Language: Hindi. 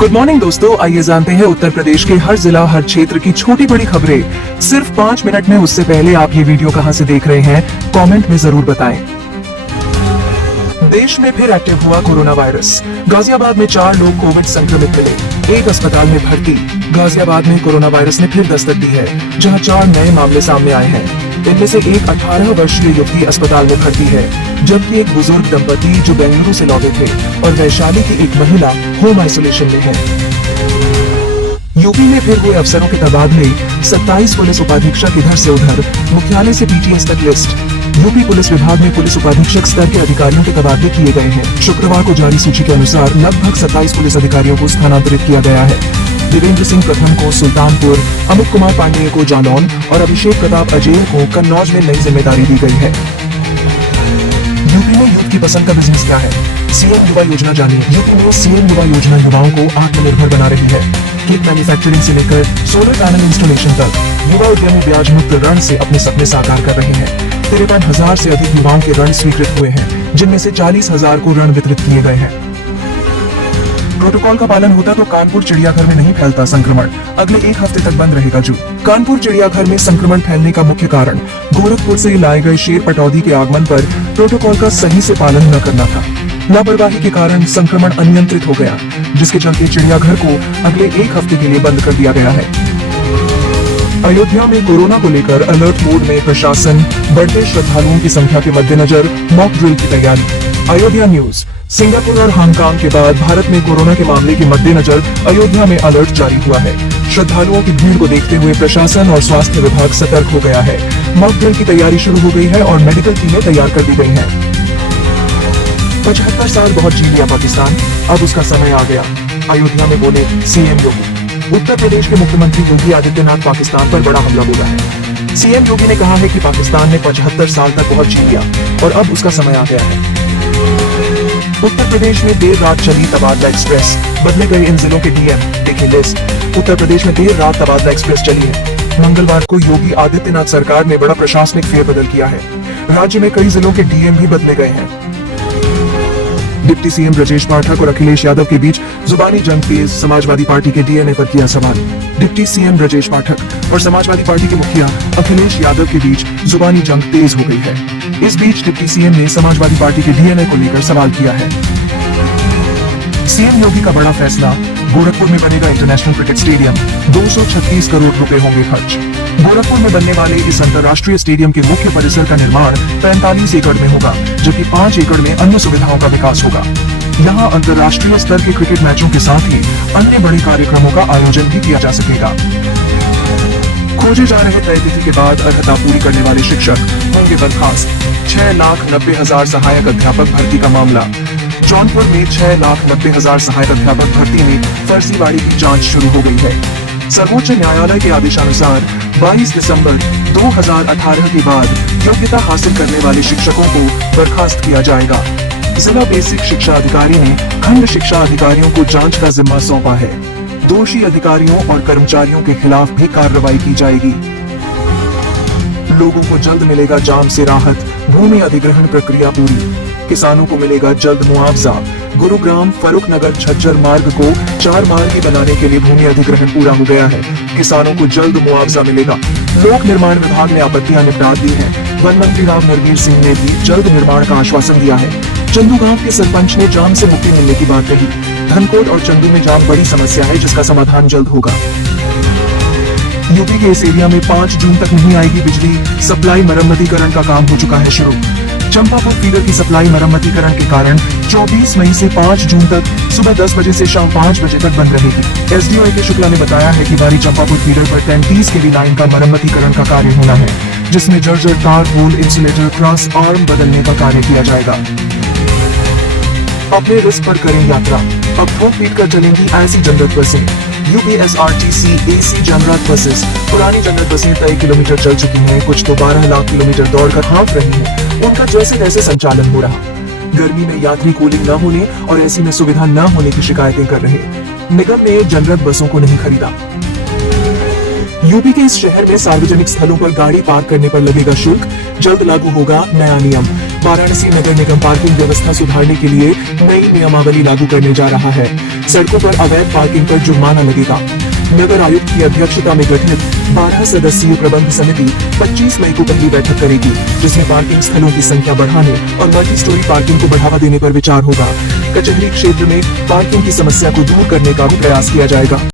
गुड मॉर्निंग दोस्तों, आइए जानते हैं उत्तर प्रदेश के हर जिला हर क्षेत्र की छोटी बड़ी खबरें सिर्फ 5 मिनट में। उससे पहले आप ये वीडियो कहां से देख रहे हैं कमेंट में जरूर बताएं। देश में फिर एक्टिव हुआ कोरोना वायरस। गाजियाबाद में 4 लोग कोविड संक्रमित मिले, एक अस्पताल में भर्ती। गाजियाबाद में कोरोना वायरस ने फिर दस्तक दी है, जहां 4 नए मामले सामने आए हैं। इनमें से एक 18 वर्षीय युवती अस्पताल में भर्ती है, जबकि एक बुजुर्ग दंपति जो बेंगलुरु से लौटे थे और वैशाली की एक महिला होम आइसोलेशन में है। यूपी में फिर हुए अफसरों के तबादले। 27 पुलिस उपाधीक्षक इधर से उधर, मुख्यालय से पीटीएस तक लिस्ट। यूपी पुलिस विभाग में पुलिस उपाधीक्षक स्तर के अधिकारियों के तबादले किए गए हैं। शुक्रवार को जारी सूची के अनुसार लगभग 27 पुलिस अधिकारियों को स्थानांतरित किया गया है। देवेंद्र सिंह प्रथम को सुल्तानपुर, अमित कुमार पांडेय को जालौन और अभिषेक प्रताप अजेय को कन्नौज में नई जिम्मेदारी दी गई है। यूपी में यूथ की पसंद का बिजनेस क्या है? सीएम युवा योजना जानिए। यूपी में सीएम युवा योजना युवाओं को आत्मनिर्भर बना रही है। केक मैन्युफैक्चरिंग से लेकर सोलर पैनल इंस्टॉलेशन तक युवा उद्यमी ब्याज मुक्त ऋण से अपने सपने साकार कर रहे हैं। 53,000 से अधिक युवाओं के ऋण स्वीकृत हुए हैं, जिनमें से 40,000 को ऋण वितरित किए गए हैं। प्रोटोकॉल का पालन होता तो कानपुर चिड़ियाघर में नहीं फैलता संक्रमण। अगले 1 हफ्ते तक बंद रहेगा जू। कानपुर चिड़ियाघर में संक्रमण फैलने का मुख्य कारण गोरखपुर से लाए गए शेर पटौदी के आगमन पर प्रोटोकॉल का सही से पालन न करना था। लापरवाही के कारण संक्रमण अनियंत्रित हो गया, जिसके चलते चिड़ियाघर को अगले 1 हफ्ते के लिए बंद कर दिया गया है। अयोध्या में कोरोना को लेकर अलर्ट मोड में प्रशासन। बढ़ते श्रद्धालुओं की संख्या के मद्देनजर मॉक ड्रिल की तैयारी। अयोध्या न्यूज। सिंगापुर और हांगकांग के बाद भारत में कोरोना के मामले के मद्देनजर अयोध्या में अलर्ट जारी हुआ है। श्रद्धालुओं की भीड़ को देखते हुए प्रशासन और स्वास्थ्य विभाग सतर्क हो गया है। मॉक ड्रिल की तैयारी शुरू हो गई है और मेडिकल टीमें तैयार कर दी गई हैं। 75 साल बहुत जी लिया पाकिस्तान, अब उसका समय आ गया। अयोध्या में बोले सीएम योगी। उत्तर प्रदेश के मुख्यमंत्री योगी आदित्यनाथ पाकिस्तान पर बड़ा हमला बोला है। सीएम योगी ने कहा है कि पाकिस्तान ने 75 साल तक बहुत जी लिया और अब उसका समय आ गया है। उत्तर प्रदेश में देर रात चली तबादला एक्सप्रेस, बदले गए इन जिलों के डीएम, देखिए लिस्ट। उत्तर प्रदेश में देर रात तबादला एक्सप्रेस चली है। मंगलवार को योगी आदित्यनाथ सरकार ने बड़ा प्रशासनिक फेरबदल किया है। राज्य में कई जिलों के डीएम भी बदले गए हैं। डिप्टी सीएम ब्रजेश पाठक और अखिलेश यादव के बीच जुबानी जंग तेज। समाजवादी पार्टी के डीएनए पर किया सवाल। डिप्टी सीएम ब्रजेश पाठक और समाजवादी पार्टी के मुखिया अखिलेश यादव के बीच जुबानी जंग तेज हो गई है। इस बीच डिप्टी सीएम ने समाजवादी पार्टी के डीएनए को लेकर सवाल किया है। सीएम योगी का बड़ा फैसला। गोरखपुर में बनेगा इंटरनेशनल क्रिकेट स्टेडियम, 236 करोड़ रुपए होंगे खर्च। गोरखपुर में बनने वाले इस अंतर्राष्ट्रीय स्टेडियम के मुख्य परिसर का निर्माण 45 एकड़ में होगा, जबकि 5 एकड़ में अन्य सुविधाओं का विकास होगा। यहाँ अंतर्राष्ट्रीय स्तर के क्रिकेट मैचों के साथ ही अन्य बड़े कार्यक्रमों का आयोजन भी किया जा सकेगा। खोजे जा रहे तय तिथि के बाद अर्हता पूरी करने वाले शिक्षक होंगे बर्खास्त। 6,90,000 सहायक अध्यापक भर्ती का मामला। जौनपुर में 6,90,000 सहायक अध्यापक भर्ती में फर्जीवाड़ी की जांच शुरू हो गई है। सर्वोच्च न्यायालय के आदेशानुसार 22 दिसंबर 2018 के बाद योग्यता हासिल करने वाले शिक्षकों को बर्खास्त किया जाएगा। जिला बेसिक शिक्षा अधिकारी ने खंड शिक्षा अधिकारियों को जांच का जिम्मा सौंपा है। दोषी अधिकारियों और कर्मचारियों के खिलाफ भी कार्रवाई की जाएगी। लोगों को जल्द मिलेगा जाम से राहत। भूमि अधिग्रहण प्रक्रिया पूरी, किसानों को मिलेगा जल्द मुआवजा। गुरुग्राम फरुखनगर झज्जर मार्ग को 4 मार्गी बनाने के लिए भूमि अधिग्रहण पूरा हो गया है। किसानों को जल्द मुआवजा मिलेगा। लोक निर्माण विभाग ने आपत्तियां निपटा दी हैं। वन मंत्री राव नरवीर सिंह ने भी जल्द निर्माण का आश्वासन दिया है। चंदू गांव के सरपंच ने जाम से मुक्ति मिलने की बात कही। धनकोट और चंदू में जाम बड़ी समस्या है, जिसका समाधान जल्द होगा। यूपी के इस एरिया में 5 जून तक नहीं आएगी बिजली। सप्लाई मरम्मतीकरण का काम हो चुका है शुरू। चंपापुर फीडर की सप्लाई मरम्मतीकरण के कारण 24 मई से 5 जून तक सुबह 10 बजे से शाम 5 बजे तक बंद रहेगी। एसडीओ के शुक्ला ने बताया है कि बारी चंपापुर फीडर पर 33 केवी लाइन का मरम्मतीकरण का कार्य होना है, जिसमें जर्जर तार, होल, इंसुलेटर, क्रॉस आर्म बदलने का कार्य किया जाएगा। अपने रिस्क पर करें यात्रा। अब ठोक पीट कर चलेंगी ऐसी जनरल बसें। UPSRTC AC general buses. पुरानी जनरल बसें तय किलोमीटर चल चुकी हैं, कुछ तो 12 लाख किलोमीटर दौड़कर हाँफ रही हैं। उनका जैसे तैसे संचालन हो रहा। गर्मी में यात्री कूलिंग न होने और ऐसी में सुविधा न होने की शिकायतें कर रहे। निगम ने जनरल बसों को नहीं खरीदा। यूपी के इस शहर में सार्वजनिक स्थलों पर गाड़ी पार्क करने पर लगेगा शुल्क। जल्द लागू होगा नया नियम। वाराणसी नगर निगम पार्किंग व्यवस्था सुधारने के लिए नई नियमावली लागू करने जा रहा है। सड़कों पर अवैध पार्किंग पर जुर्माना लगेगा। नगर आयुक्त की अध्यक्षता में गठित 12 सदस्यीय प्रबंध समिति 25 मई को पहली बैठक करेगी, जिसमें पार्किंग स्थलों की संख्या बढ़ाने और मल्टी स्टोरी पार्किंग को बढ़ावा देने पर विचार होगा। कचहरी क्षेत्र में पार्किंग की समस्या को दूर करने का भी प्रयास किया जाएगा।